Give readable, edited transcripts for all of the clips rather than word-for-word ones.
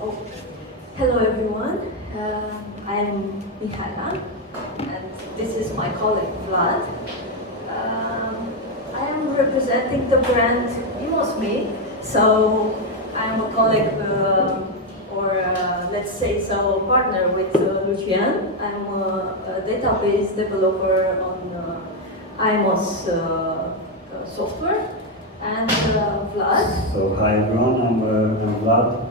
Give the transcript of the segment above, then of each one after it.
Oh, hello everyone. I'm Mihaela, and this is my colleague Vlad. I am representing the brand IMOS Me, so I'm a colleague, let's say so, partner with Lucian. I'm a database developer on IMOS software, and Vlad. So hi everyone, I'm Vlad.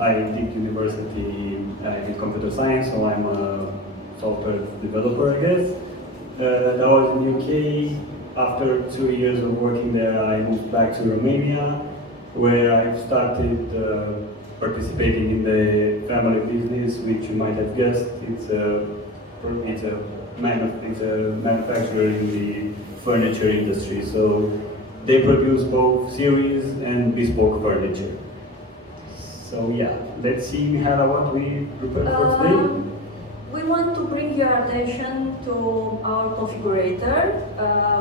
I did university in computer science, so I'm a software developer, I guess. I was in UK. After 2 years of working there, I moved back to Romania, where I started participating in the family business, which you might have guessed. It's a manufacturer in the furniture industry. So they produce both series and bespoke furniture. So yeah, let's see, Mihaela, what we prepared for today. We want to bring your attention to our configurator.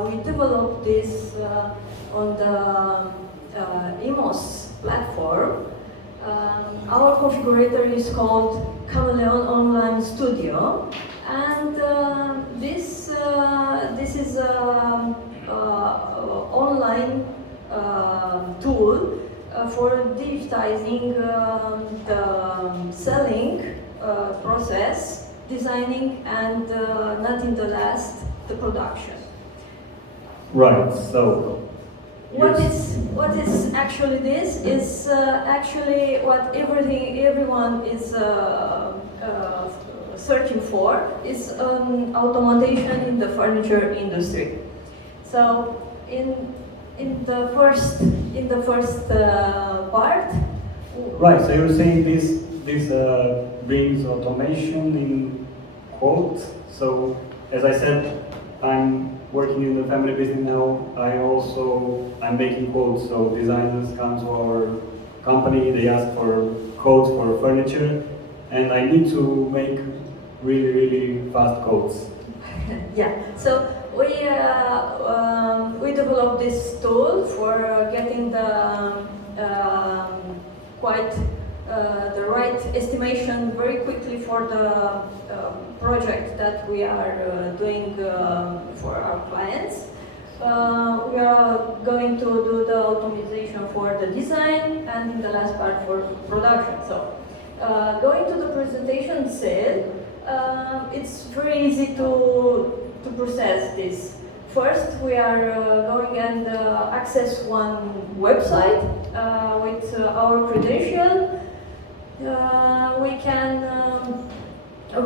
We developed this on the IMOS platform. Our configurator is called Chameleon Online Studio, and this is an online tool for digitizing the selling process, designing, and not in the last, the production. Right. So What is actually this is actually what everyone is searching for is automation in the furniture industry. So in the first part. Right. So you're saying this brings automation in quotes. So as I said, I'm working in the family business now. I'm making quotes. So designers come to our company. They ask for quotes for furniture, and I need to make really fast quotes. Yeah. So we developed this tool for getting the the right estimation very quickly for the project that we are doing for our clients. We are going to do the optimization for the design and in the last part for production. So going to the presentation cell, it's very easy to process this. First, we are going and access one website with our credential. We can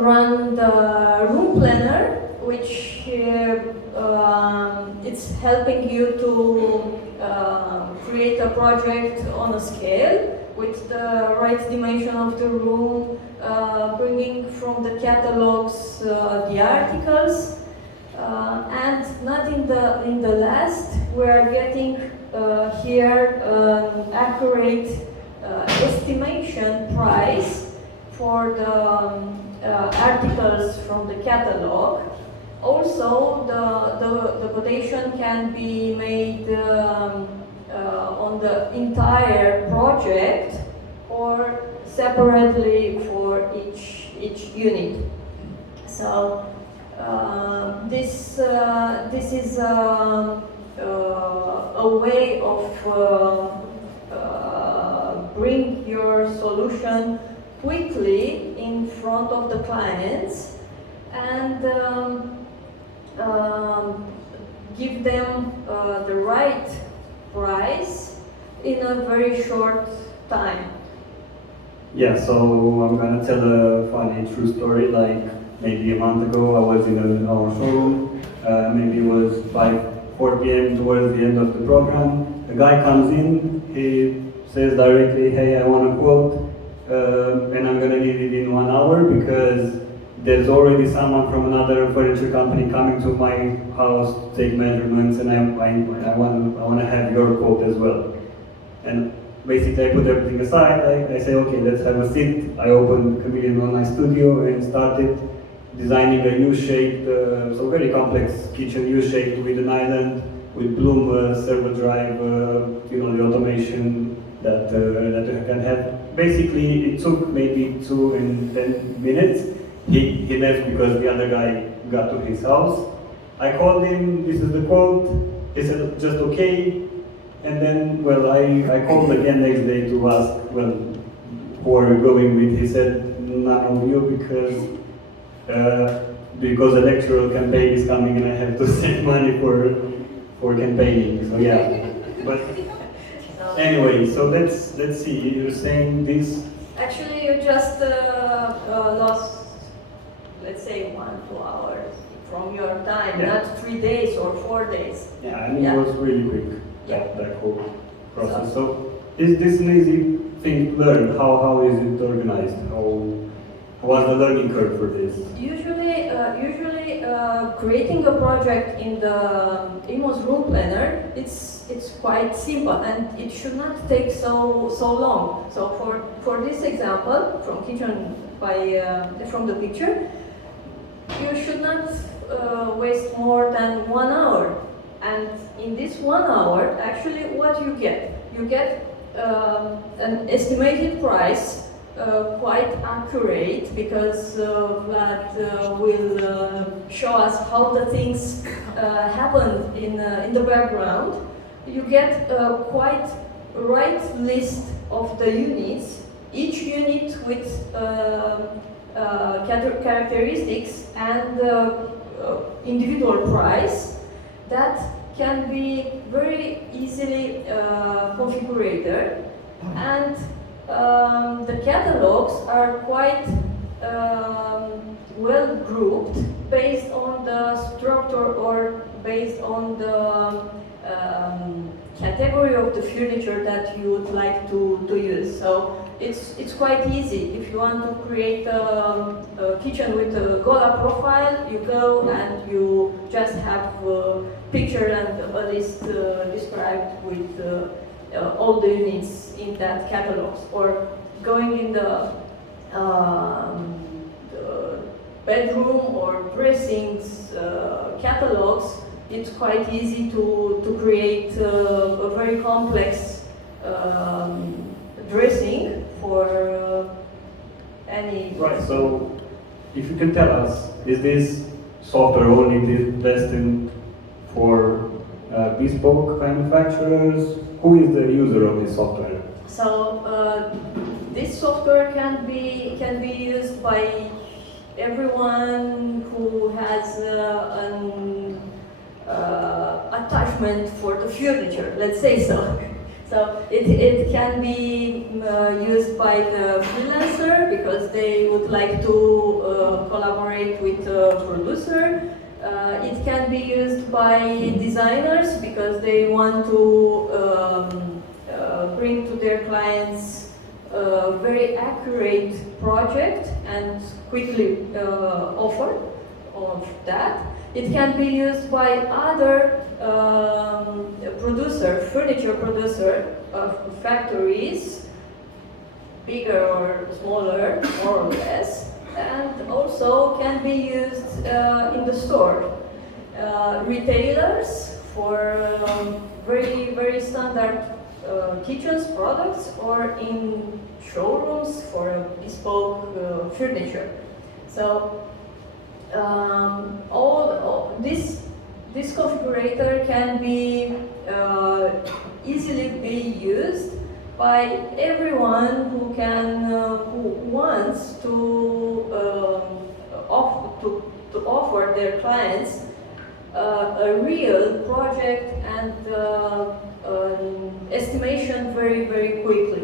run the room planner, which it's helping you to create a project on a scale with the right dimension of the room, bringing from the catalogs the articles. And not in the last, we are getting here an accurate estimation price for the articles from the catalog. Also, the quotation can be made on the entire project or separately for each unit. So. This is a way of bring your solution quickly in front of the clients and give them the right price in a very short time. Yeah. So I'm gonna tell a funny true story. Like, maybe a month ago, I was in our showroom. Maybe it was 4 p.m. towards the end of the program. A guy comes in. He says directly, "Hey, I want a quote, and I'm gonna need it in 1 hour because there's already someone from another furniture company coming to my house to take measurements, and I want to have your quote as well." And basically, I put everything aside. I say, "Okay, let's have a seat." I opened Chameleon Online Studio and started designing a U-shaped, so very complex kitchen, U-shaped with an island, with Bloom server drive, the automation that you can have. basically, it took maybe 2 and 10 minutes. He left because the other guy got to his house. I called him, this is the quote. He said, just okay. And then, well, I called again next day to ask, well, who are you going with? He said, none of you, because electoral campaign is coming and I have to save money for campaigning. So yeah, but anyway, so let's see. You're saying this. Actually, you just lost, let's say, 1-2 hours from your time, Yeah. not 3 days or 4 days. Yeah, I mean Yeah. it was really quick. Yeah. That whole process. So is this an easy thing to learn? How is it organized? How was the learning curve for this? Usually, creating a project in the IMOS room planner, it's quite simple and it should not take so long. So for this example from kitchen from the picture, you should not waste more than 1 hour. And in this 1 hour, actually, what you get an estimated price. Quite accurate because that will show us how the things happen in the background. You get a quite right list of the units, each unit with characteristics and individual price that can be very easily configured, and the catalogs are quite well grouped based on the structure or based on the category of the furniture that you would like to use. So it's quite easy. If you want to create a kitchen with a Gola profile, you go and you just have a picture and a list described with all the units in that catalogs, or going in the bedroom or dressings catalogs, it's quite easy to create a very complex dressing for any. Right, so if you can tell us, is this software only destined for bespoke manufacturers? Who is the user of this software? So this software can be used by everyone who has an attachment for the furniture, let's say so. So it can be used by the freelancer because they would like to collaborate with a producer. It can be used by designers because they want to bring to their clients a very accurate project and quickly offer of that. It can be used by other furniture producer factories, bigger or smaller, more or less, and also can be used in the store. Retailers for very standard kitchens products, or in showrooms for bespoke furniture. So all this configurator can be easily be used by everyone who wants to offer their clients a real project and estimation very quickly.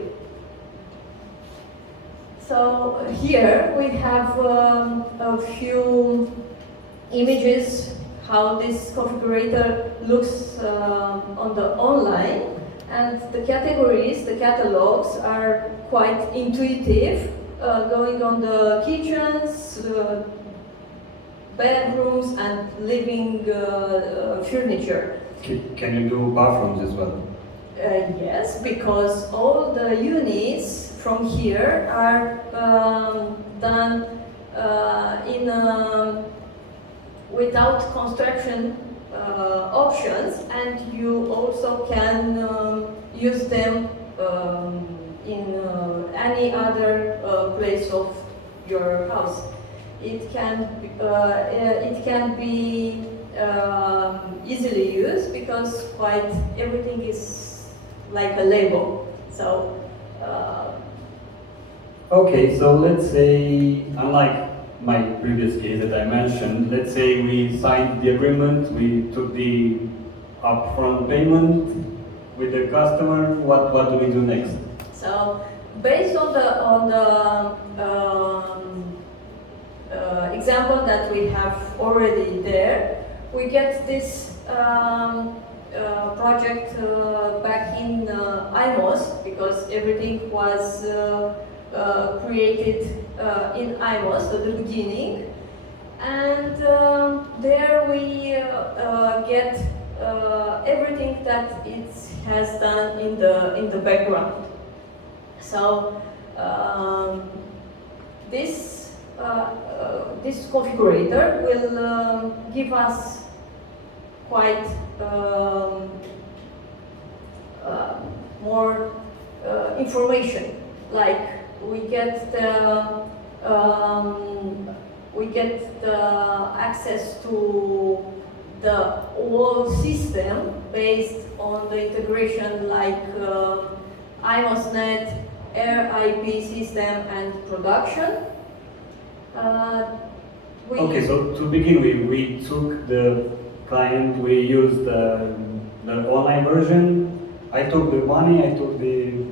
So here we have a few images how this configurator looks on the online, and the categories, the catalogs are quite intuitive, going on the kitchens, bedrooms and living furniture. Can you do bathrooms as well? Yes, because all the units from here are done without construction options, and you also can use them in any other place of your house. It can be easily used because quite everything is like a label. So. Okay, so let's say, unlike my previous case that I mentioned, let's say we signed the agreement, we took the upfront payment with the customer. What do we do next? So, based on the example that we have already there, we get this project back in IMOS because everything was created in IMOS at the beginning, and there we get everything that it has done in the background. So this configurator will give us quite more information. Like we get the access to the whole system based on the integration like IMOS Net, Air IP system, and production. Okay, so to begin with, we took the client, we used the online version. I took the money, I took the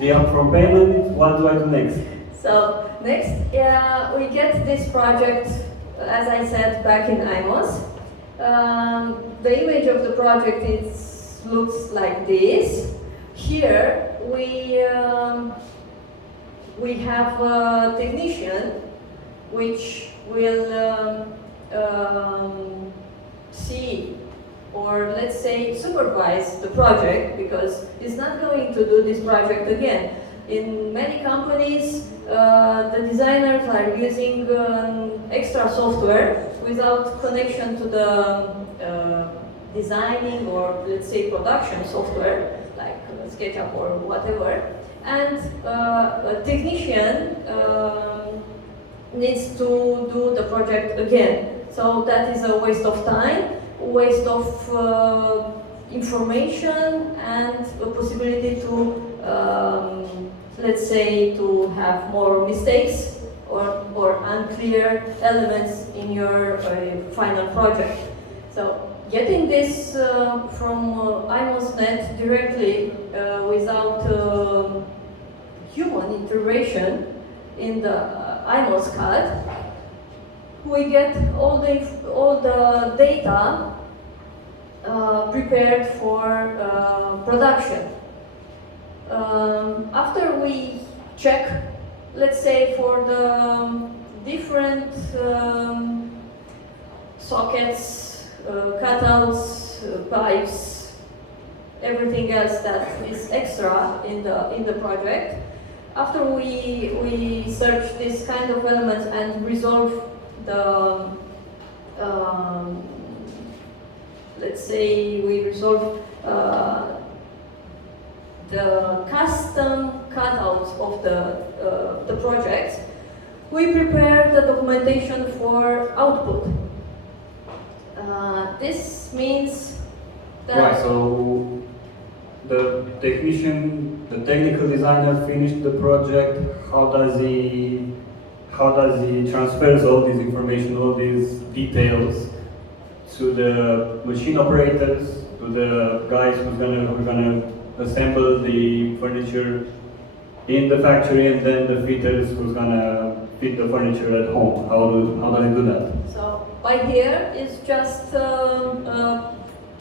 upfront payment. What do I do next? So next, we get this project, as I said, back in IMOS. The image of the project looks like this. Here we have a technician which will see, or let's say supervise the project, because it's not going to do this project again. In many companies, the designers are using extra software without connection to the designing or let's say production software, like SketchUp or whatever. And a technician needs to do the project again. So that is a waste of time, waste of information, and a possibility to, let's say, to have more mistakes or unclear elements in your final project. So getting this from IMOSnet directly without human intervention in the IMOS CAD, we get all the data prepared for production. After we check, let's say, for the different sockets, cutouts, pipes, everything else that is extra in the project. After we search this kind of elements and resolve the let's say we resolve the custom cutouts of the projects, we prepare the documentation for output. This means that... Right, so the technician, the technical designer finished the project. How does he transfers all this information, all these details to the machine operators, to the guys who's gonna assemble the furniture in the factory, and then the fitters who's gonna fit the furniture at home? How do they do that? So by here is just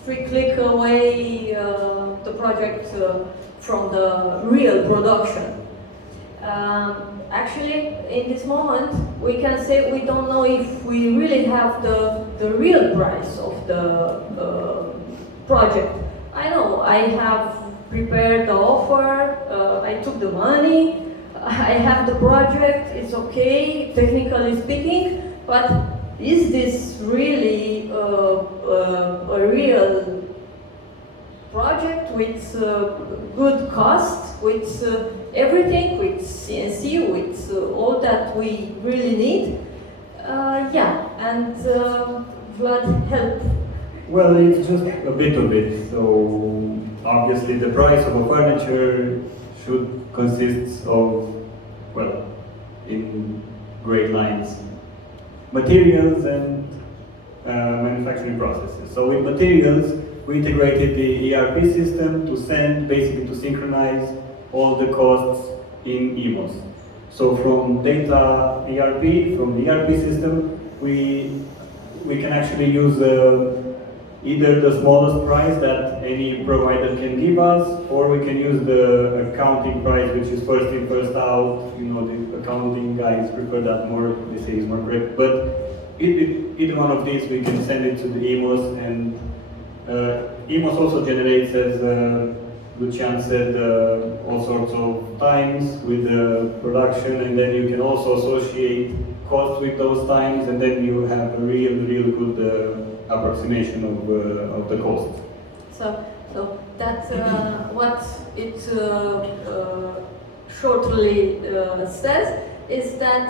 3-click away the project from the real production. Actually, in this moment, we can say we don't know if we really have the real price of the project. I know I have prepared the offer, I took the money, I have the project, it's okay, technically speaking, but is this really a real project with good cost, with everything, with CNC, with all that we really need. Yeah, and Vlad, help. Well, it's just a bit of it. So obviously the price of a furniture should consist of, well, in great lines, materials and manufacturing processes. So with materials, we integrated the ERP system to send, basically to synchronize all the costs in IMOS. So from data ERP, from the ERP system, we can actually use either the smallest price that any provider can give us, or we can use the accounting price, which is first in, first out. You know, the accounting guys prefer that more, they say it's more correct. But either one of these, we can send it to the IMOS, and IMOS also generates, as Lucian said, all sorts of times with the production, and then you can also associate costs with those times, and then you have a real good approximation of the cost. So that's what it shortly says, is that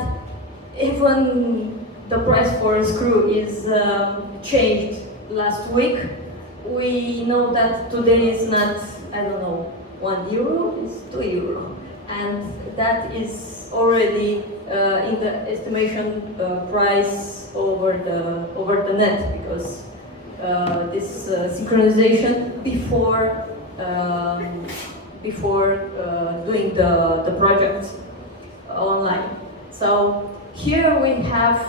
even the price for a screw is changed last week. We know that today is not, I don't know, €1, it's €2, and that is already in the estimation price over the net, because this synchronization before doing the project online. So here we have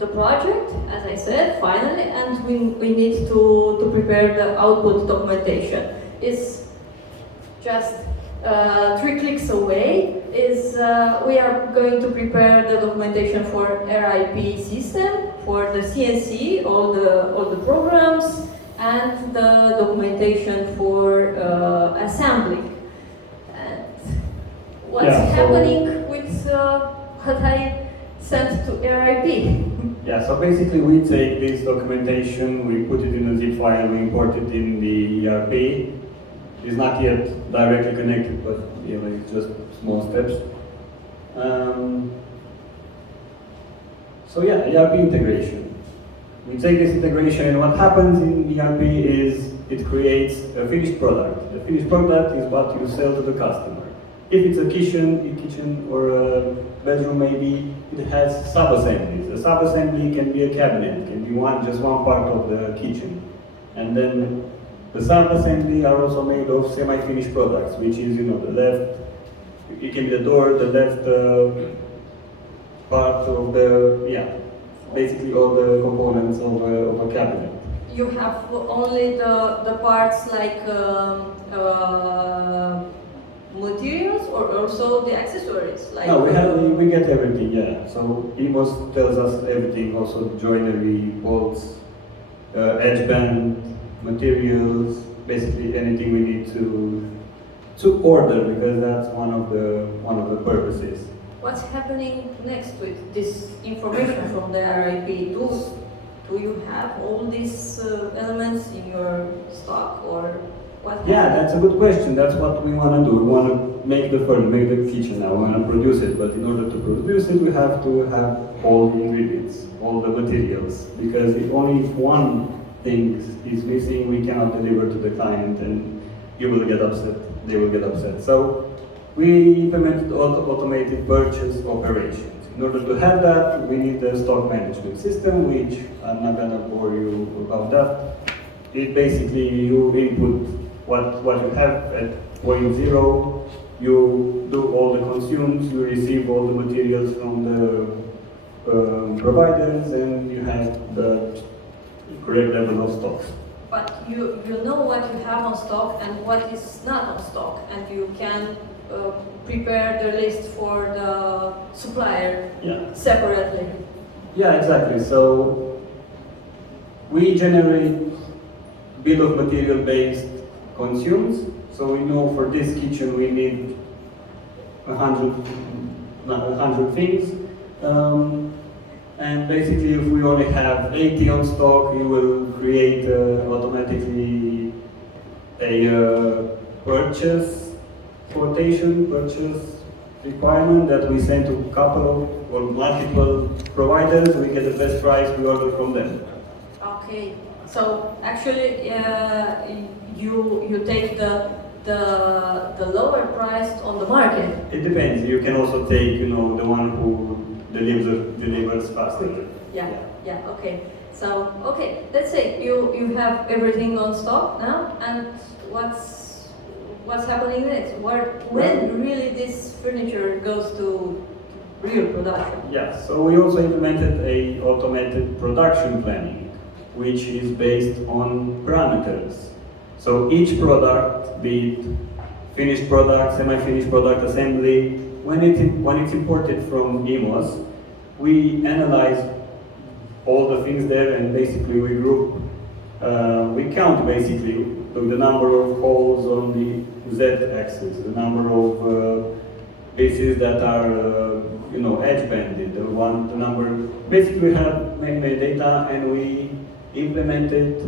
the project, as I said, finally, and we need to prepare the output documentation. It's just 3 clicks away. We are going to prepare the documentation for RIP system, for the CNC, all the programs, and the documentation for assembling. And what's happening with what I sent to RIP? Yeah, so basically we take this documentation, we put it in a zip file, we import it in the ERP. It's not yet directly connected, but you know, it's just small steps. So yeah, ERP integration. We take this integration, and what happens in ERP is it creates a finished product. The finished product is what you sell to the customer. If it's a kitchen or a bedroom, maybe it has sub-assemblies. A sub-assembly can be a cabinet, can be just one part of the kitchen. And then the sub-assembly are also made of semi-finished products, which is, you know, the left, it can be the door, the left part of basically all the components of a cabinet. You have only the parts like materials, or also the accessories? Like no, we get everything, yeah. So IMOS tells us everything, also joinery, bolts, edge band, materials, basically anything we need to order, because that's one of the purposes. What's happening next with this information from the RIP? Do you have all these elements in your stock, or what? Yeah, that's a good question. That's what we want to do. We want to make the kitchen now. We want to produce it, but in order to produce it, we have to have all the ingredients, all the materials, because if only one thing is missing, we cannot deliver to the client, and you will get upset. They will get upset. So we implemented automated purchase operations. In order to have that, we need a stock management system, which I'm not going to bore you about that. It basically, you input what you have at point 0, you do all the consumes, you receive all the materials from the providers, and you have the correct level of stocks. But you know what you have on stock and what is not on stock, and you can prepare the list for the supplier separately. Yeah, exactly. So we generate bill of material based consumes. So we know for this kitchen we need 100 things. And basically, if we only have 80 on stock, it will create automatically a purchase quotation, purchase requirement that we send to a couple of or multiple providers. We get the best price, we order from them. Okay, so actually you take the lower price on the market. It depends. You can also take, the one who delivers faster. Yeah, okay. So, okay, let's say you have everything on stock now, and what's happening next? When really this furniture goes to real production? Yeah, so we also implemented a automated production planning, which is based on parameters. So each product, be it finished product, semi-finished product, assembly, when it's imported from IMOS, we analyze all the things there, and basically we group, we count basically the number of holes on the Z-axis, the number of pieces that are, edge banded, the number. Basically, we have many data, and we implemented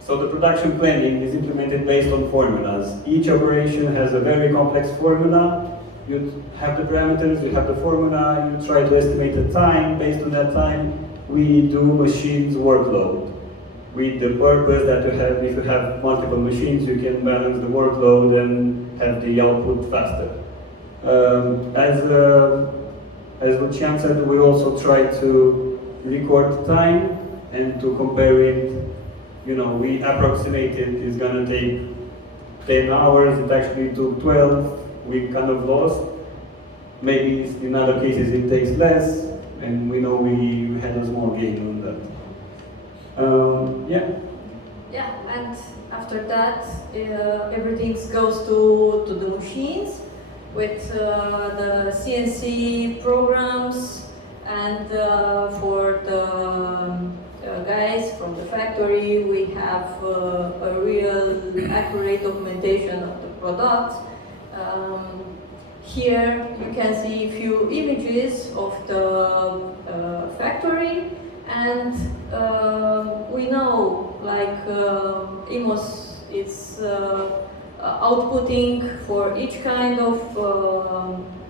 so the production planning is implemented based on formulas. Each operation has a very complex formula. You have the parameters, you have the formula, you try to estimate the time. Based on that time, we do machines workload. With the purpose that if you have multiple machines, you can balance the workload and have the output faster. As Lucian said, we also try to record time and to compare it. We approximated it's gonna take 10 hours, it actually took 12. We kind of lost. Maybe in other cases it takes less, and we know we had a small gain on that. Yeah, and after that, everything goes to the machines with the CNC programs, and for the guys from the factory, we have a real accurate documentation of the product. Here you can see a few images of the factory, and we know like IMOS is outputting for each kind of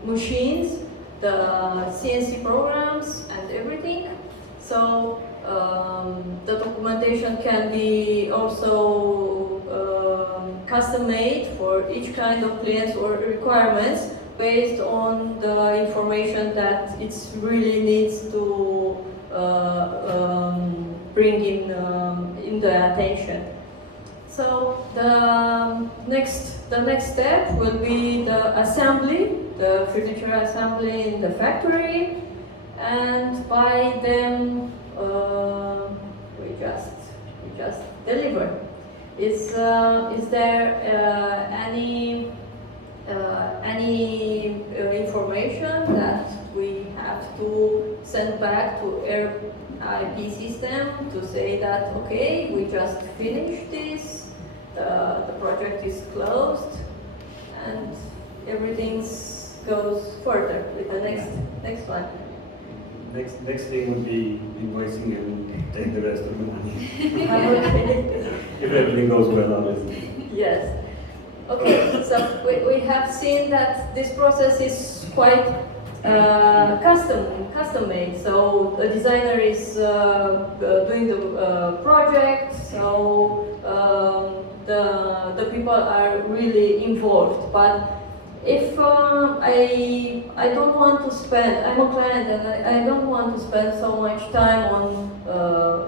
machines the CNC programs and everything. So the documentation can be also custom made for each kind of clients or requirements based on the information that it really needs to bring in the attention. So the next step will be the assembly, the furniture assembly in the factory, and by them we just deliver. Is there any information that we have to send back to RIP system to say that okay, we just finished this, the project is closed, and everything goes further with the next one? Next thing would be invoicing and take the rest of the money. Okay. If everything goes well, obviously. Yes. Okay, so we have seen that this process is quite custom made. So the designer is doing the project, so the people are really involved. But if I don't want to spend, I'm a client and I don't want to spend so much time on,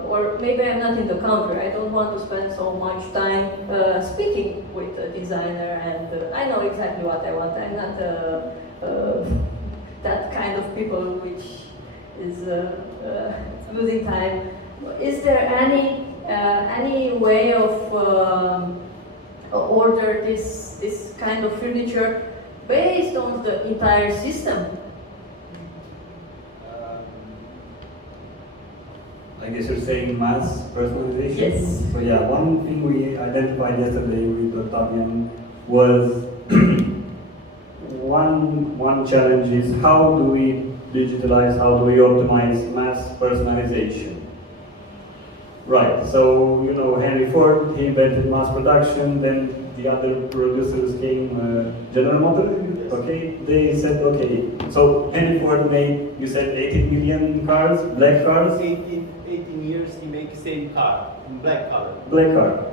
or maybe I'm not in the country, I don't want to spend so much time speaking with a designer, and I know exactly what I want. I'm not that kind of people which is losing time. Is there any way of order this kind of furniture based on the entire system? I guess you're saying mass personalization? Yes. So yeah, one thing we identified yesterday with Damian was one challenge is how do we digitalize, how do we optimize mass personalization? Right. So, you know, Henry Ford, he invented mass production, then the other producers came, General Motors, Yes. okay? They said, okay, so Henry Ford made, you said 18 million cars, black cars? 18 years he make the same car, in black color. Black car.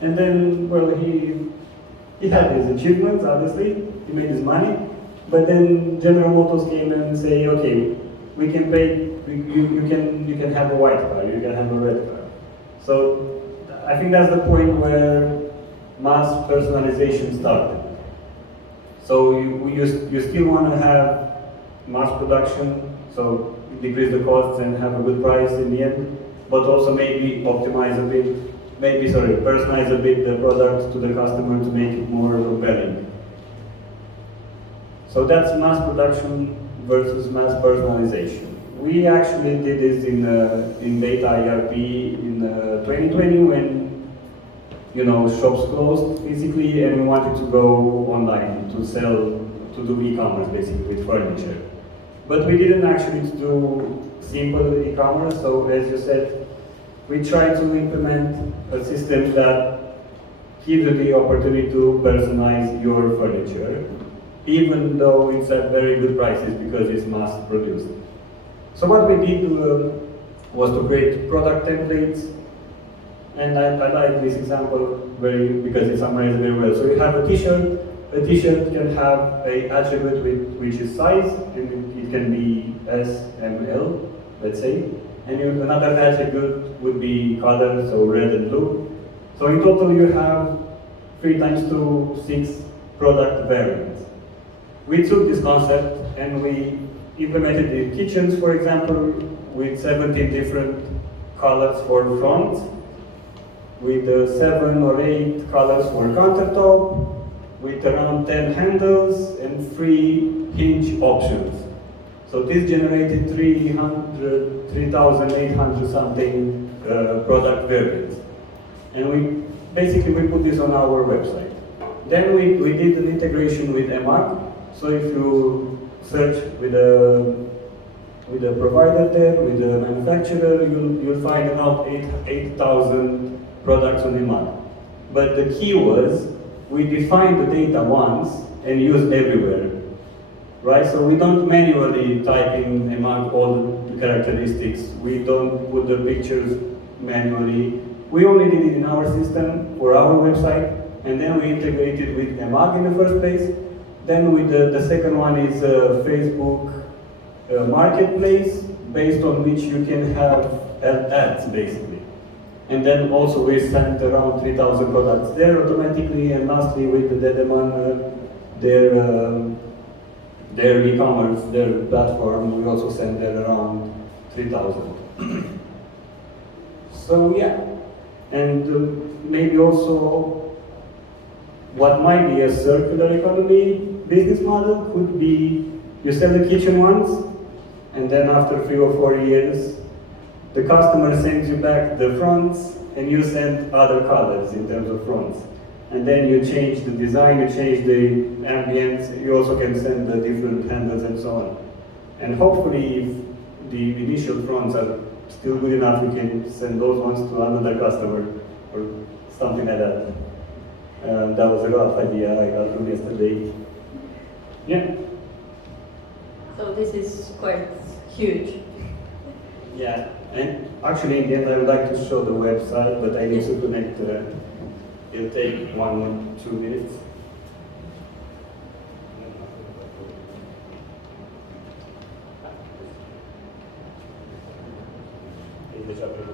And then, well, he had his achievements, obviously, he made his money, but then General Motors came and say, okay, we can pay, you can have a white car, you can have a red car. So I think that's the point where mass personalization started. So you still want to have mass production, so decrease the costs and have a good price in the end, but also maybe optimize a bit, personalize a bit the product to the customer to make it more compelling. So that's mass production versus mass personalization. We actually did this in Data ERP in 2020 when, you know, shops closed physically and we wanted to go online to sell, to do e-commerce basically with furniture. But we didn't actually do simple e-commerce, so as you said, we tried to implement a system that gives you the opportunity to personalize your furniture, even though it's at very good prices because it's mass produced. So what we did was to create product templates, and I like this example because it summarizes very well. So you have a t-shirt. A t-shirt can have an attribute which is size, and it can be S, M, L, let's say. And another attribute would be color, so red and blue. So in total you have 3 times 2, 6 product variants. We took this concept and we implemented the kitchens, for example, with 17 different colors for front, with 7 or 8 colors for countertop, with around 10 handles and 3 hinge options. So this generated 3,800 something product variants. And we put this on our website. Then we did an integration with EMAG. So if you search with a provider there, with a manufacturer, you'll find around 8,000 products on EMAG. But the key was, we defined the data once and used everywhere. Right, so we don't manually type in EMAG all the characteristics. We don't put the pictures manually. We only did it in our system for our website, and then we integrated with EMAG in the first place. Then with the second one is Facebook marketplace, based on which you can have ads basically. And then also we sent around 3,000 products there automatically, and lastly with the Dedeman, their e-commerce, their platform, we also send there around 3,000. So yeah, and maybe also what might be a circular economy business model could be you sell the kitchen once, and then after 3 or 4 years, the customer sends you back the fronts, and you send other colors in terms of fronts. And then you change the design, you change the ambience, you also can send the different handles and so on. And hopefully, if the initial fronts are still good enough, you can send those ones to another customer or something like that. That was a rough idea I got from yesterday. Yeah. So this is quite huge. Yeah, and actually in the end I would like to show the website, but I need to connect it'll take 1 or 2 minutes. In the chapter.